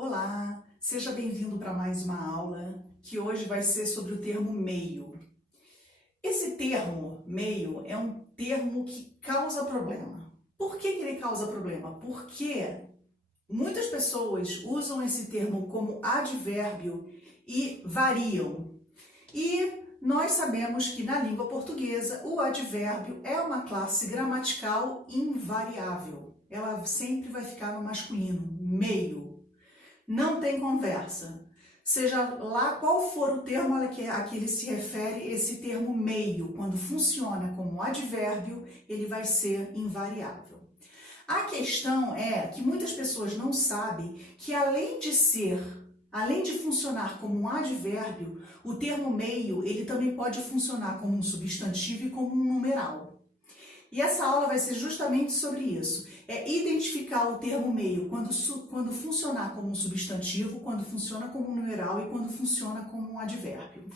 Olá, seja bem-vindo para mais uma aula que hoje vai ser sobre o termo meio. Esse termo meio é um termo que causa problema. Por que ele causa problema? Porque muitas pessoas usam esse termo como advérbio e variam. E nós sabemos que na língua portuguesa o advérbio é uma classe gramatical invariável. Ela sempre vai ficar no masculino, meio. Não tem conversa. Seja lá qual for o termo a que ele se refere, esse termo meio, quando funciona como advérbio, ele vai ser invariável. A questão é que muitas pessoas não sabem que além de funcionar como um advérbio, o termo meio, ele também pode funcionar como um substantivo e como um numeral. E essa aula vai ser justamente sobre isso. É identificar o termo meio quando funcionar como um substantivo, quando funciona como um numeral e quando funciona como um advérbio.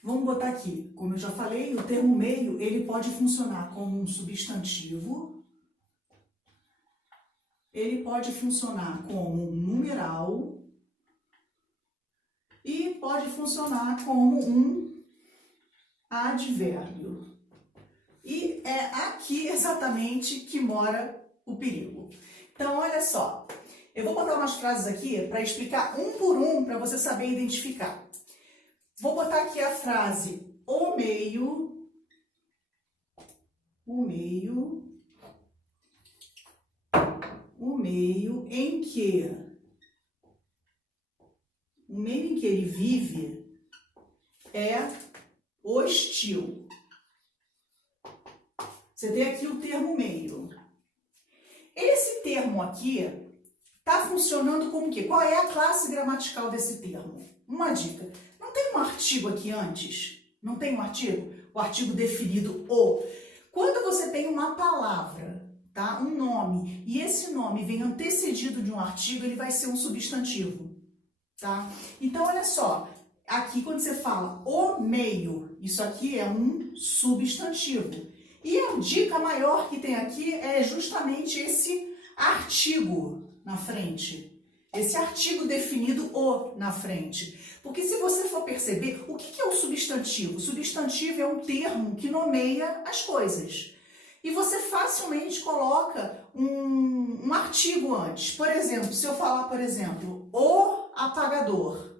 Vamos botar aqui, como eu já falei, o termo meio, ele pode funcionar como um substantivo, ele pode funcionar como um numeral e pode funcionar como um advérbio. E é aqui exatamente que mora o perigo. Então, olha só, eu vou botar umas frases aqui para explicar um por um para você saber identificar. Vou botar aqui a frase o meio em que ele vive é hostil. Você tem aqui o termo meio. Esse termo aqui está funcionando como o quê? Qual é a classe gramatical desse termo? Uma dica. Não tem um artigo aqui antes? Não tem um artigo? O artigo definido o. Quando você tem uma palavra, tá? Um nome, e esse nome vem antecedido de um artigo, ele vai ser um substantivo, tá? Então, olha só. Aqui, quando você fala o meio, isso aqui é um substantivo. E a dica maior que tem aqui é justamente esse artigo na frente. Esse artigo definido o na frente. Porque se você for perceber, o que é o substantivo? O substantivo é um termo que nomeia as coisas. E você facilmente coloca um artigo antes. Por exemplo, se eu falar, por exemplo, o apagador,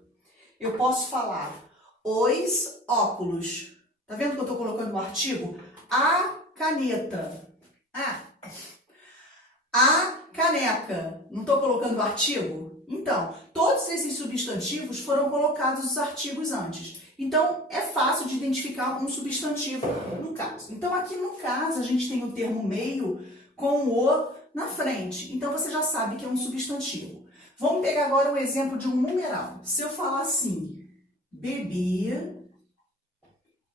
eu posso falar os óculos. Tá vendo que eu estou colocando o artigo? A caneta. A caneca. Não estou colocando o artigo? Então, todos esses substantivos foram colocados os artigos antes. Então, é fácil de identificar um substantivo no caso. Então, aqui no caso, a gente tem o termo meio com o na frente. Então, você já sabe que é um substantivo. Vamos pegar agora o exemplo de um numeral. Se eu falar assim, bebi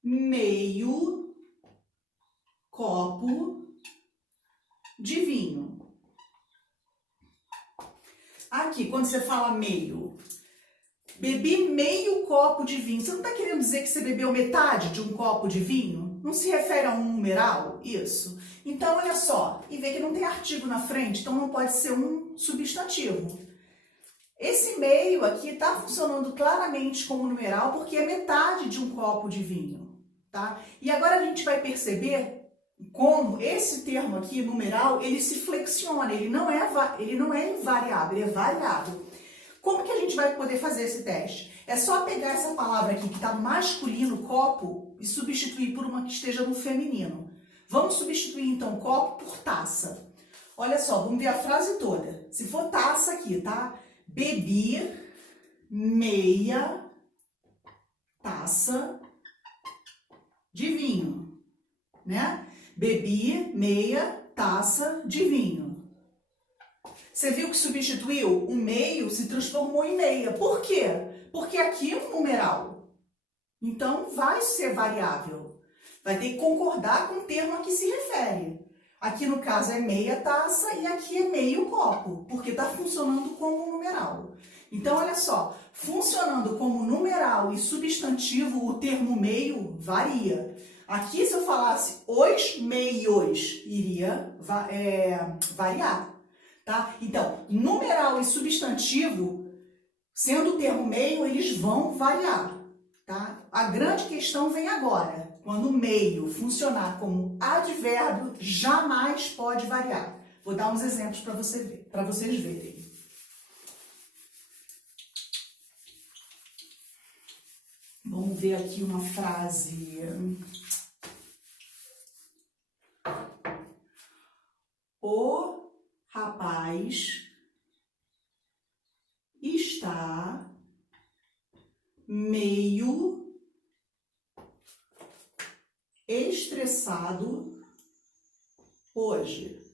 meio copo de vinho. Aqui, quando você fala meio, bebi meio copo de vinho. Você não está querendo dizer que você bebeu metade de um copo de vinho? Não se refere a um numeral? Isso. Então, olha só, e vê que não tem artigo na frente, então não pode ser um substantivo. Esse meio aqui está funcionando claramente como numeral porque é metade de um copo de vinho, tá? E agora a gente vai perceber como esse termo aqui, numeral, ele se flexiona, ele não é invariável, ele é variável. Como que a gente vai poder fazer esse teste? É só pegar essa palavra aqui que está no masculino, copo, e substituir por uma que esteja no feminino. Vamos substituir então copo por taça. Olha só, vamos ver a frase toda. Se for taça aqui, tá? Bebi meia taça de vinho, né? Bebi meia taça de vinho. Você viu que substituiu? O meio se transformou em meia. Por quê? Porque aqui é um numeral. Então, vai ser variável. Vai ter que concordar com o termo a que se refere. Aqui, no caso, é meia taça e aqui é meio copo, porque está funcionando como um numeral. Então, olha só, funcionando como numeral e substantivo, o termo meio varia. Aqui, se eu falasse os meios, iria variar. tá? Então, numeral e substantivo, sendo o termo meio, eles vão variar, tá? A grande questão vem agora. Quando o meio funcionar como advérbio, jamais pode variar. Vou dar uns exemplos para vocês verem. Vamos ver aqui uma frase. O rapaz está meio estressado hoje.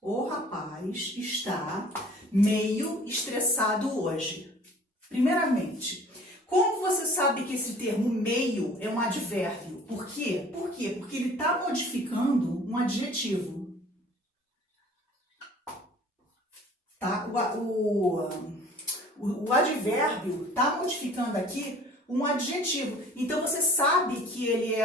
O rapaz está meio estressado hoje. Primeiramente, como você sabe que esse termo meio é um advérbio? Por quê? Por quê? Porque ele está modificando um adjetivo. Tá? O advérbio está modificando aqui um adjetivo. Então, você sabe que ele é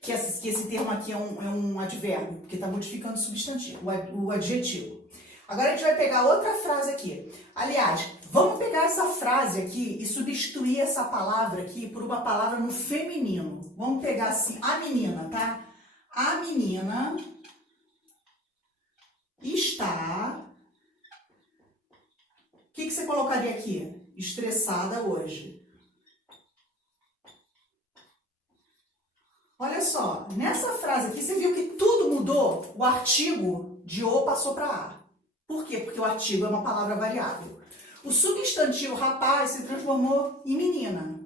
que esse termo aqui é um advérbio, porque está modificando o substantivo, o adjetivo. Agora, a gente vai pegar outra frase aqui. Aliás, vamos pegar essa frase aqui e substituir essa palavra aqui por uma palavra no feminino. Vamos pegar assim, a menina, tá? A menina está... O que você colocaria aqui? Estressada hoje. Olha só, nessa frase aqui, você viu que tudo mudou? O artigo de o passou para a. Por quê? Porque o artigo é uma palavra variável. O substantivo rapaz se transformou em menina.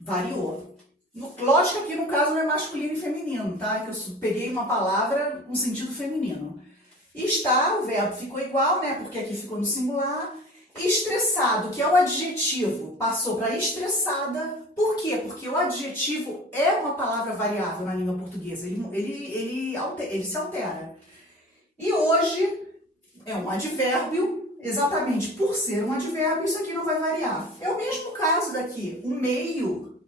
Variou. Lógico que aqui no caso não é masculino e feminino, tá? Que eu peguei uma palavra com sentido feminino. Está, o verbo ficou igual, né? Porque aqui ficou no singular. Estressado, que é o adjetivo, passou para estressada. Por quê? Porque o adjetivo é uma palavra variável na língua portuguesa. Ele se altera. E hoje é um advérbio, exatamente por ser um advérbio, isso aqui não vai variar. É o mesmo caso daqui. O meio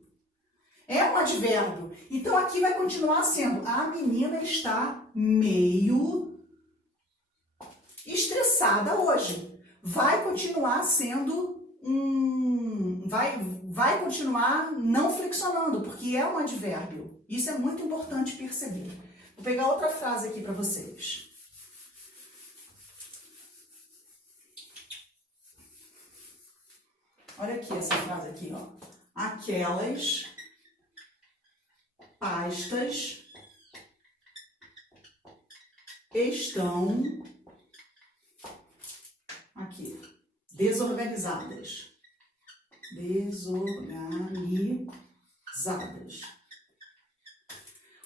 é um advérbio. Então, aqui vai continuar sendo a menina está meio estressada hoje. Vai continuar sendo vai continuar não flexionando, porque é um advérbio. Isso é muito importante perceber. Vou pegar outra frase aqui para vocês. Olha aqui essa frase aqui, ó. Aquelas pastas estão aqui, desorganizadas. Desorganizadas.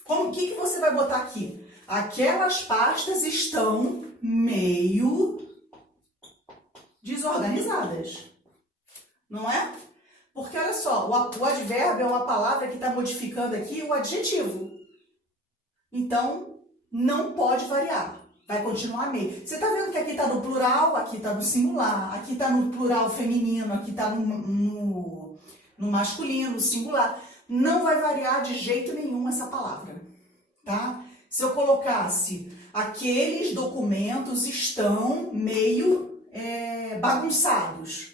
Como que você vai botar aqui? Aquelas pastas estão meio desorganizadas. Não é? Porque, olha só, o advérbio é uma palavra que está modificando aqui o adjetivo. Então, não pode variar. Vai continuar meio. Você está vendo que aqui está no plural, aqui está no singular, aqui está no plural feminino, aqui está no masculino, singular. Não vai variar de jeito nenhum essa palavra, tá? Se eu colocasse aqueles documentos estão meio bagunçados,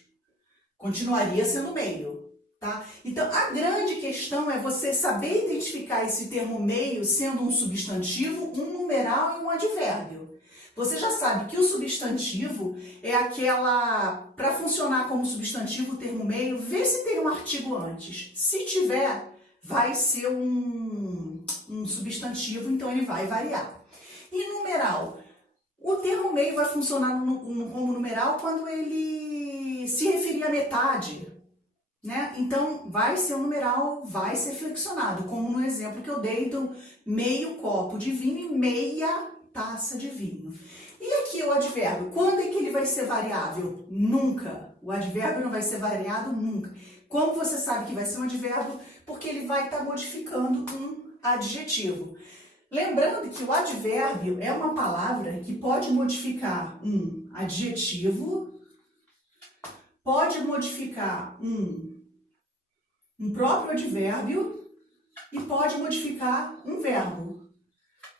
continuaria sendo meio, tá? Então, a grande questão é você saber identificar esse termo meio sendo um substantivo, um numeral e um advérbio. Você já sabe que o substantivo é aquela... Para funcionar como substantivo, o termo meio, vê se tem um artigo antes. Se tiver, vai ser um substantivo, então ele vai variar. E numeral? O termo meio vai funcionar como numeral quando ele se referir à metade, né? Então, vai ser um numeral, vai ser flexionado, como no exemplo que eu dei, então, meio copo de vinho e meia taça de vinho. E aqui o advérbio, quando é que ele vai ser variável? Nunca. O advérbio não vai ser variado nunca. Como você sabe que vai ser um advérbio? Porque ele vai estar modificando um adjetivo. Lembrando que o advérbio é uma palavra que pode modificar um adjetivo, pode modificar um próprio advérbio e pode modificar um verbo.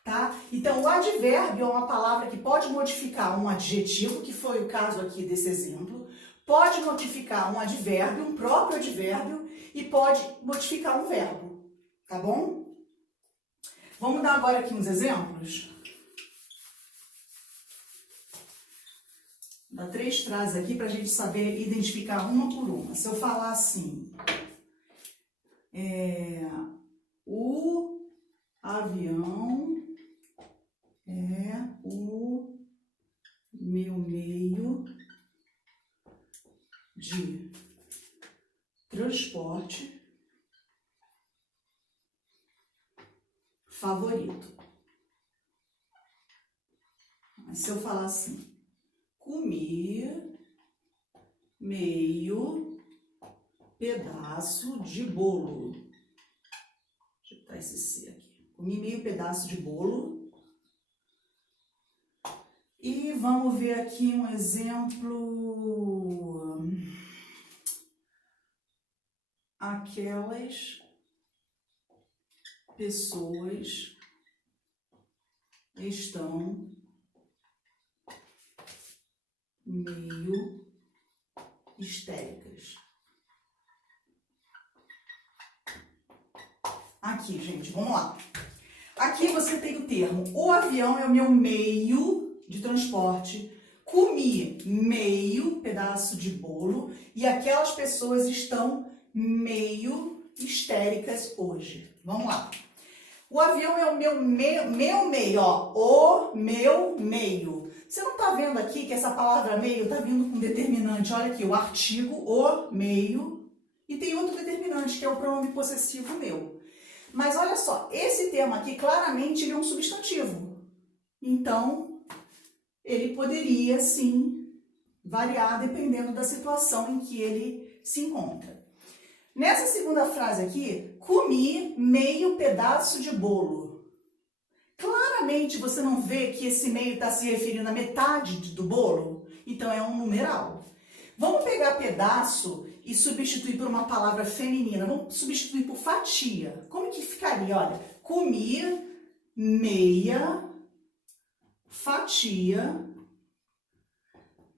tá? Então, o advérbio é uma palavra que pode modificar um adjetivo, que foi o caso aqui desse exemplo, pode modificar um advérbio, um próprio advérbio, e pode modificar um verbo, tá bom? Vamos dar agora aqui uns exemplos? Dá 3 frases aqui para a gente saber identificar uma por uma. Se eu falar assim, o avião é o meu meio de transporte favorito. Mas se eu falar assim, comi meio pedaço de bolo. Deixa eu botar esse C aqui. Comi meio pedaço de bolo. E vamos ver aqui um exemplo. Aquelas pessoas estão meio histéricas. Aqui, gente, vamos lá. Aqui você tem o termo, o avião é o meu meio de transporte, comi meio pedaço de bolo e aquelas pessoas estão meio histéricas hoje. Vamos lá. O avião é o meu meio, ó, o meu meio. Você não tá vendo aqui que essa palavra meio tá vindo com determinante? Olha aqui, o artigo, o meio, e tem outro determinante, que é o pronome possessivo meu. Mas olha só, esse termo aqui, claramente, ele é um substantivo. Então, ele poderia, sim, variar dependendo da situação em que ele se encontra. Nessa segunda frase aqui, comi meio pedaço de bolo. Claramente você não vê que esse meio está se referindo à metade do bolo? Então é um numeral. Vamos pegar pedaço e substituir por uma palavra feminina. Vamos substituir por fatia. Como que ficaria? Olha, comi meia fatia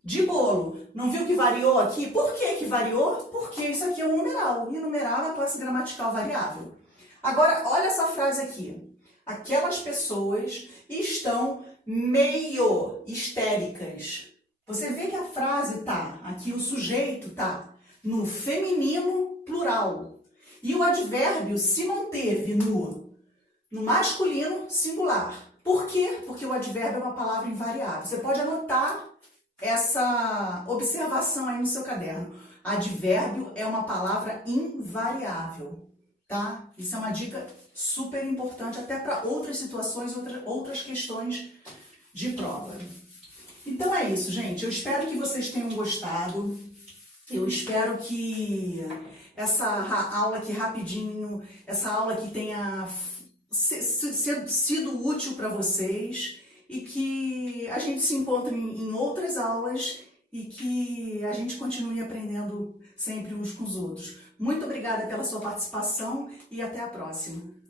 de bolo. Não viu que variou aqui? Por que variou? Porque isso aqui é um numeral. E numeral é a classe gramatical variável. Agora, olha essa frase aqui. Aquelas pessoas estão meio histéricas. Você vê que a frase tá, aqui o sujeito tá no feminino plural. E o advérbio se manteve no masculino singular. Por quê? Porque o advérbio é uma palavra invariável. Você pode anotar essa observação aí no seu caderno. Advérbio é uma palavra invariável, tá? Isso é uma dica super importante até para outras situações, outras questões de prova. Então é isso, gente. Eu espero que vocês tenham gostado. Eu espero que essa aula aqui rapidinho, essa aula aqui tenha sido útil para vocês e que a gente se encontre em outras aulas e que a gente continue aprendendo sempre uns com os outros. Muito obrigada pela sua participação e até a próxima.